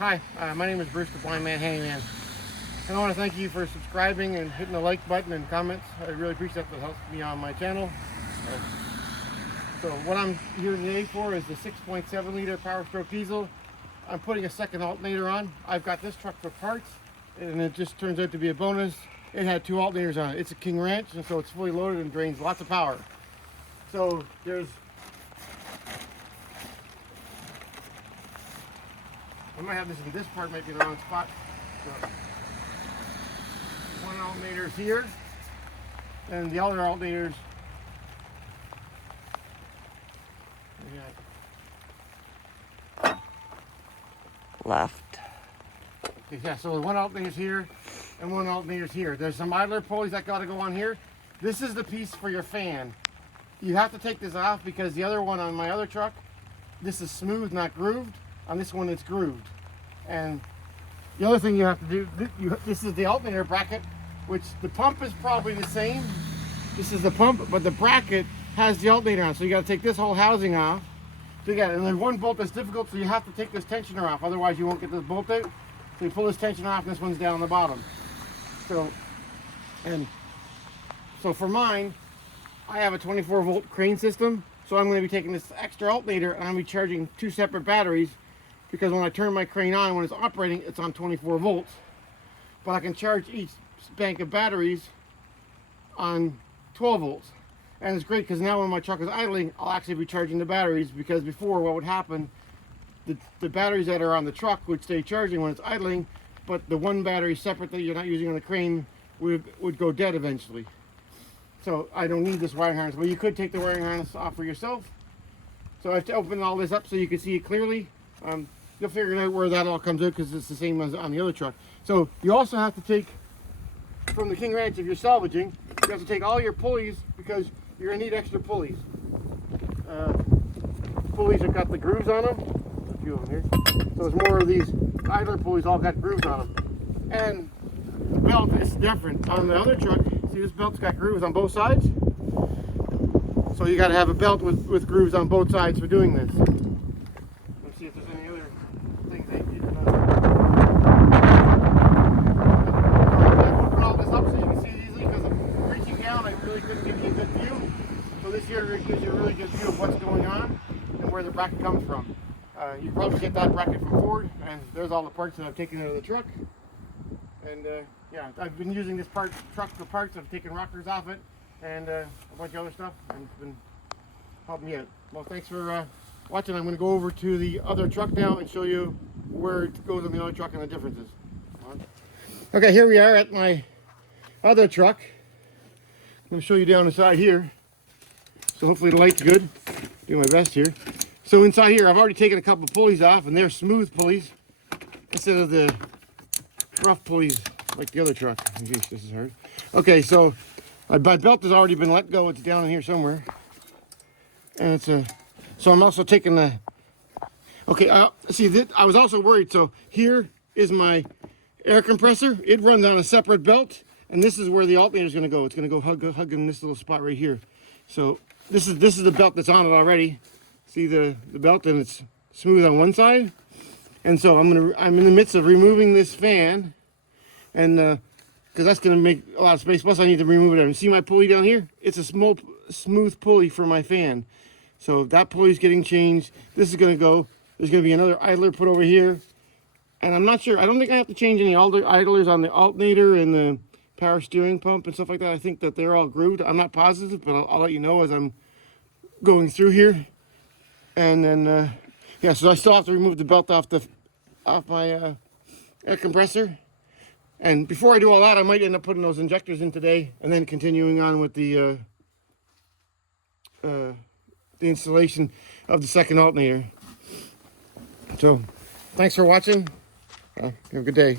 Hi, my name is Bruce the Blind Man Handyman. And I want to thank you for subscribing and hitting the like button and comments. I really appreciate that. It helps me on my channel. So what I'm here today for is the 6.7 liter Power Stroke diesel. I'm putting a second alternator on. I've got this truck for parts, and it just turns out to be a bonus. It had 2 alternators on it. It's a King Ranch, and so it's fully loaded and drains lots of power. So I might have this in this part, might be the wrong spot. So, one alternator is here, and the other alternators. Left. Okay, yeah, so one alternator is here, and one alternator is here. There's some idler pulleys that got to go on here. This is the piece for your fan. You have to take this off because the other one on my other truck, this is smooth, not grooved. On this one, it's grooved. And the other thing you have to do, this is the alternator bracket, which the pump is probably the same. This is the pump, but the bracket has the alternator on. So you got to take this whole housing off. So you got, and there's one bolt that's difficult, so you have to take this tensioner off. Otherwise, you won't get this bolt out. So you pull this tensioner off, and this one's down the bottom. So for mine, I have a 24-volt crane system. So I'm going to be taking this extra alternator, and I'm going to be charging 2 separate batteries. Because when I turn my crane on, when it's operating, it's on 24 volts. But I can charge each bank of batteries on 12 volts. And it's great because now when my truck is idling, I'll actually be charging the batteries, because before what would happen, the batteries that are on the truck would stay charging when it's idling, but the one battery separate that you're not using on the crane would go dead eventually. So I don't need this wiring harness. Well, you could take the wiring harness off for yourself. So I have to open all this up so you can see it clearly. You'll figure out where that all comes out because it's the same as on the other truck. So you also have to take, from the King Ranch, if you're salvaging, you have to take all your pulleys because you're going to need extra pulleys. Pulleys have got the grooves on them. A few of them here. So there's more of these idler pulleys all got grooves on them. And the belt is different. On the other truck, see this belt's got grooves on both sides? So you got to have a belt with grooves on both sides for doing this. Let's see if there's any other things they did. Open all this up so you can see it easily, because I'm reaching down, I really couldn't give you a good view. So this here gives you a really good view of what's going on and where the bracket comes from. You probably get that bracket from Ford, and there's all the parts that I've taken out of the truck. And yeah, I've been using this truck for parts. I've taken rockers off it and a bunch of other stuff, and it's been helping me out. Well, thanks for watching. I'm going to go over to the other truck now and show you where it goes on the other truck and the differences. Okay, here we are at my other truck. I'm going to show you down the side here. So hopefully the light's good. Do my best here. So inside here, I've already taken a couple pulleys off, and they're smooth pulleys instead of the rough pulleys like the other truck. In case this is hard. Okay, so my belt has already been let go. It's down in here somewhere. And it's a, so I'm also taking the, okay, see, I was also worried. So here is my air compressor. It runs on a separate belt, and this is where the alternator is going to go. It's going to go hugging this little spot right here. So this is the belt that's on it already. See the belt, and it's smooth on one side. And so I'm in the midst of removing this fan, and because that's going to make a lot of space. Plus I need to remove it. And see my pulley down here? It's a smooth pulley for my fan. So that pulley's getting changed. This is going to go. There's going to be another idler put over here. And I'm not sure. I don't think I have to change any idlers on the alternator and the power steering pump and stuff like that. I think that they're all grooved. I'm not positive, but I'll let you know as I'm going through here. And then, yeah, so I still have to remove the belt off my air compressor. And before I do all that, I might end up putting those injectors in today and then continuing on with the installation of the second alternator. So, thanks for watching. Have a good day.